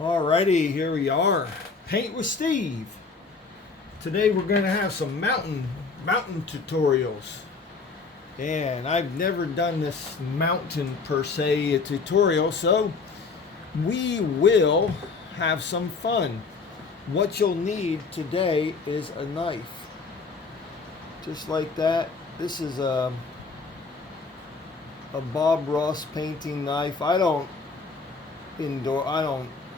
Alrighty, here we are. Paint with Steve. Today we're going to have some mountain tutorials. And I've never done this mountain per se a tutorial, so we will have some fun. What you'll need today is a knife. Just like that. This is a Bob Ross painting knife. I don't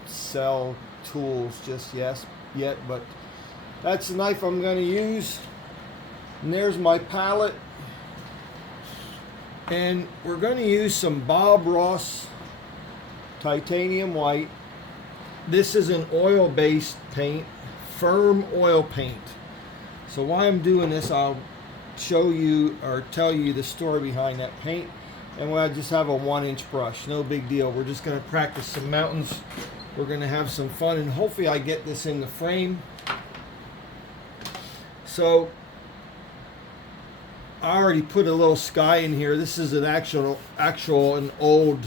sell tools just yet, but that's the knife I'm going to use. And there's my palette. And we're going to use some Bob Ross titanium white. This is an oil-based paint, firm oil paint. So while I'm doing this, I'll show you or tell you the story behind that paint. And I just have a 1-inch brush, no big deal. We're just going to practice some mountains. We're going to have some fun, and hopefully I get this in the frame. So I already put a little sky in here. This is an an old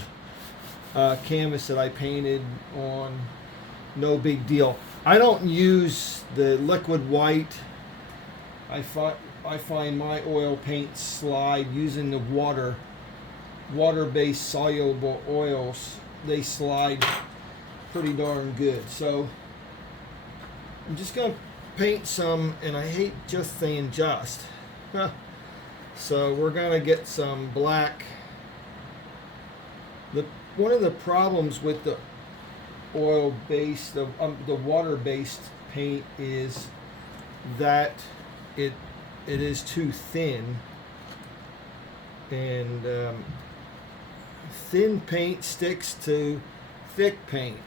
canvas that I painted on. No big deal. I don't use the liquid white. I find my oil paints slide using the water-based soluble oils. They slide pretty darn good. So I'm just going to paint some, and I hate just saying just. So we're going to get some black. One of the problems with the oil-based, the water-based paint is that it is too thin, and thin paint sticks to thick paint.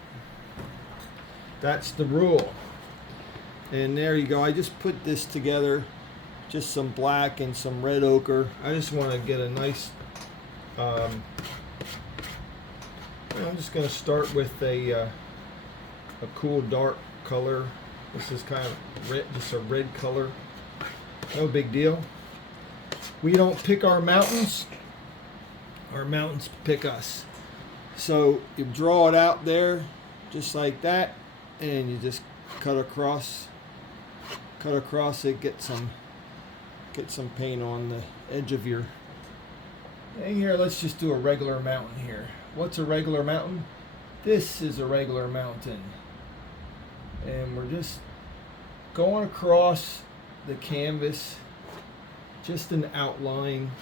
That's the rule. And there you go. I just put this together, just some black and some red ochre. I just want to get a nice I'm just going to start with a cool dark color. This is kind of red, just a red color. No big deal. We don't pick our mountains pick us. So you draw it out there just like that, and you just cut across it, get some paint on the edge of your. And here, let's just do a regular mountain here. What's a regular mountain? This is a regular mountain. And we're just going across the canvas, just an outline.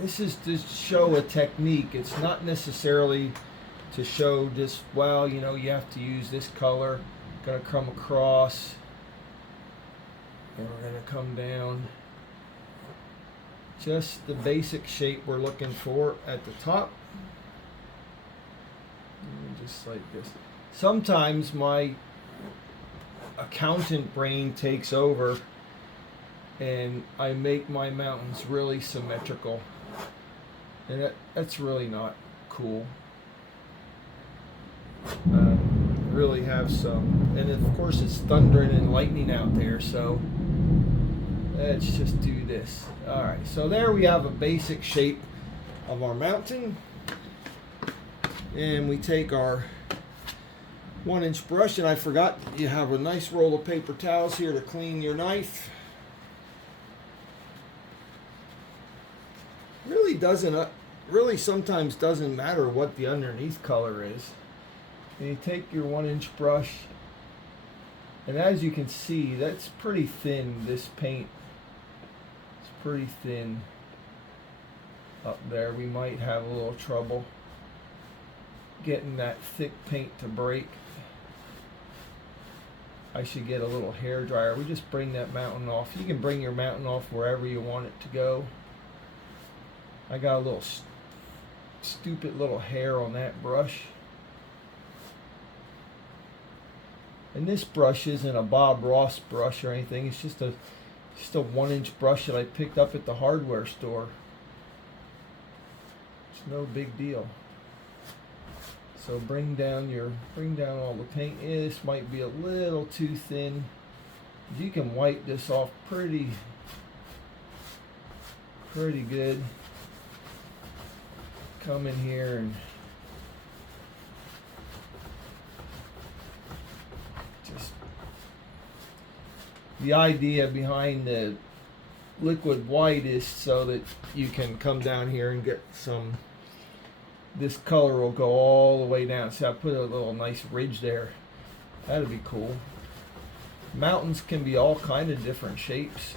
This is to show a technique. It's not necessarily to show just, well, you have to use this color. Going to come across, and we're going to come down. Just the basic shape we're looking for at the top. Just like this. Sometimes my accountant brain takes over, and I make my mountains really symmetrical. And that's really not cool. Really have some, and of course it's thundering and lightning out there, so let's just do this. Alright, so there we have a basic shape of our mountain. And we take our 1-inch brush, and I forgot you have a nice roll of paper towels here to clean your knife. Really sometimes doesn't matter what the underneath color is. And you take your 1-inch brush, and as you can see, that's pretty thin. This paint is pretty thin up there. We might have a little trouble getting that thick paint to break. I should get a little hair dryer. We just bring that mountain off. You can bring your mountain off wherever you want it to go. I got a little stupid little hair on that brush. And this brush isn't a Bob Ross brush or anything. It's just a 1-inch brush that I picked up at the hardware store. It's no big deal. So bring down all the paint. This might be a little too thin. You can wipe this off pretty good. come in here and just, the idea behind the liquid white is so that you can come down here and get some, this color will go all the way down. See, I put a little nice ridge there. That'd be cool. Mountains can be all kind of different shapes.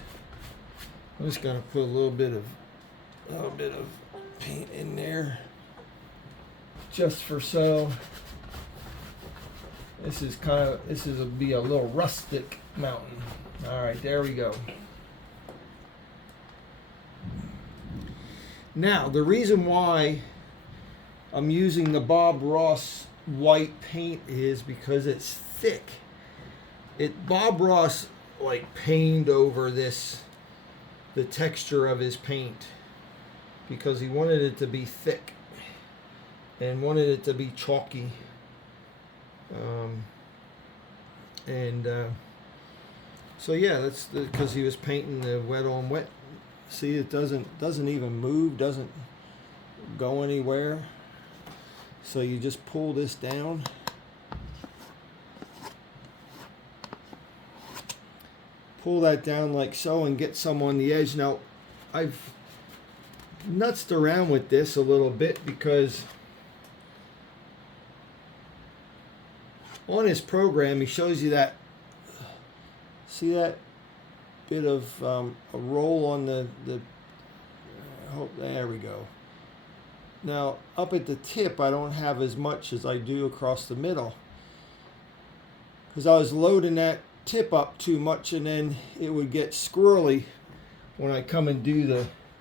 I'm just gonna put a little bit of paint in there, just for so. This is be a little rustic mountain. All right, there we go. Now, the reason why I'm using the Bob Ross white paint is because it's thick. Bob Ross like painted over this, the texture of his paint, because he wanted it to be thick and wanted it to be chalky. So yeah, that's because he was painting the wet on wet. See, it doesn't even move, doesn't go anywhere. So you just pull this down. Pull that down like so and get some on the edge. Now, I've nutsed around with this a little bit because on his program he shows you that, see that bit of a roll on the there we go. Now up at the tip I don't have as much as I do across the middle, because I was loading that tip up too much and then it would get squirrely when I come and do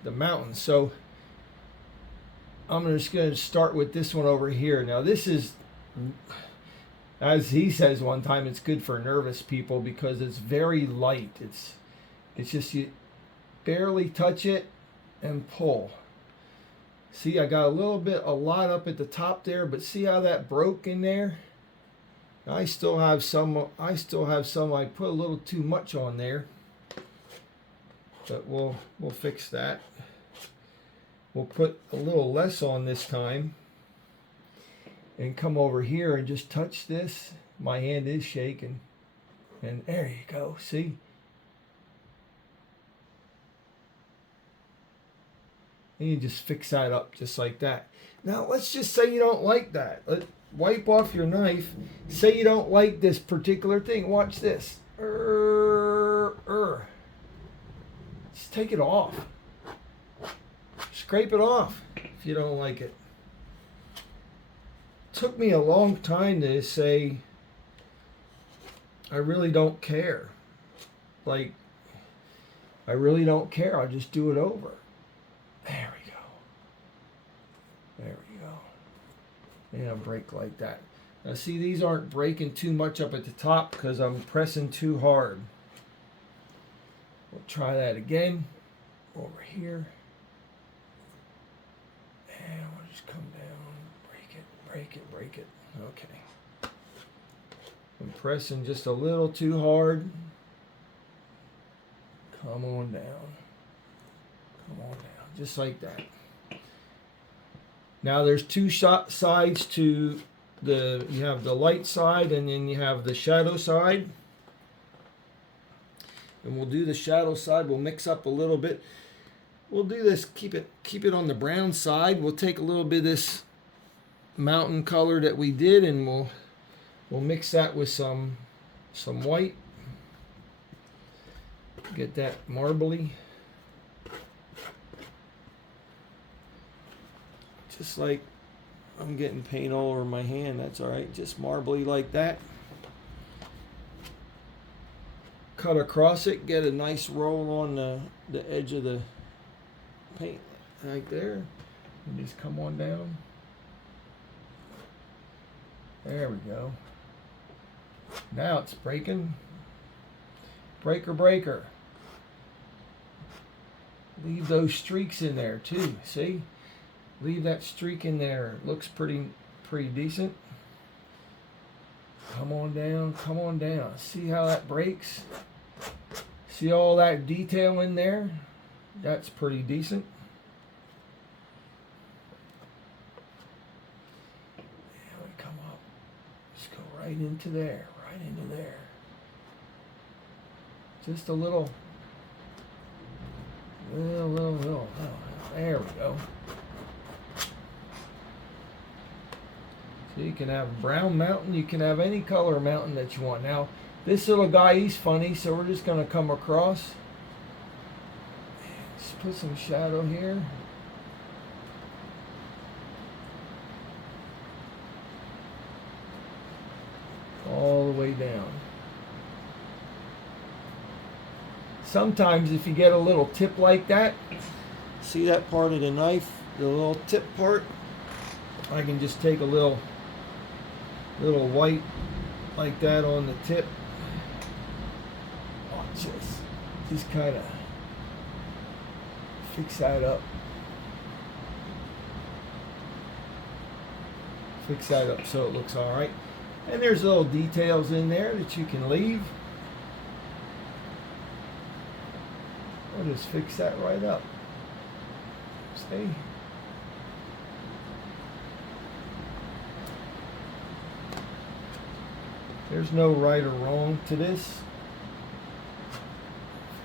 the mountain. So I'm just going to start with this one over here. Now this is, as he says one time, it's good for nervous people because it's very light. It's just you barely touch it and pull. See, I got a lot up at the top there, but see how that broke in there? I still have some. I put a little too much on there, but we'll fix that. We'll put a little less on this time and come over here and just touch this. My hand is shaking, and there you go. See? And you just fix that up just like that. Now let's just say you don't like that. Wipe off your knife. Say you don't like this particular thing. Watch this. Just take it off. Scrape it off if you don't like it. Took me a long time to say I really don't care. Like, I really don't care. I'll just do it over. There we go. There we go. And I'll break like that. Now see, these aren't breaking too much up at the top because I'm pressing too hard. We'll try that again. Over here. And we'll just come down. Break it. Okay. I'm pressing just a little too hard. Come on down. Just like that. Now there's two sides to you have the light side and then you have the shadow side. And we'll do the shadow side. We'll mix up a little bit. We'll do this, keep it on the brown side. We'll take a little bit of this mountain color that we did and we'll mix that with some white. Get that marbly. Just like I'm getting paint all over my hand, that's all right. Just marbly like that. Cut across it, get a nice roll on the edge of the paint right there. And just come on down. There we go. Now it's breaking. Breaker. Leave those streaks in there too, see? Leave that streak in there. It looks pretty decent. Come on down. See how that breaks? See all that detail in there? That's pretty decent. right into there, right into there. Just a little. There we go. So you can have a brown mountain, you can have any color mountain that you want. Now, this little guy, he's funny, so we're just going to come across. Just put some shadow here. All the way down. Sometimes if you get a little tip like that, see that part of the knife, the little tip part, I can just take a little white like that on the tip. Watch this. Just kind of fix that up. Fix that up so it looks all right. And there's little details in there that you can leave. I'll just fix that right up. See? There's no right or wrong to this.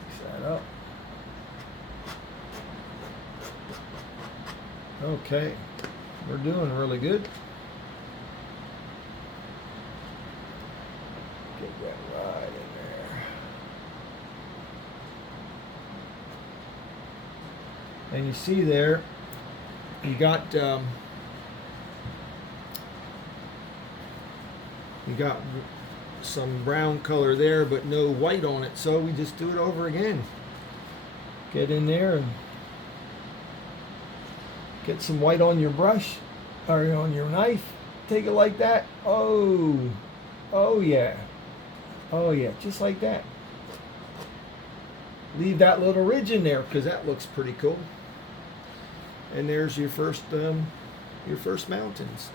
Fix that up. Okay, we're doing really good. Get that right in there. And you see there, you got some brown color there, but no white on it. So we just do it over again. Get in there and get some white on your brush or on your knife. Take it like that. Oh yeah. Oh yeah, just like that. Leave that little ridge in there because that looks pretty cool. And there's your first mountains.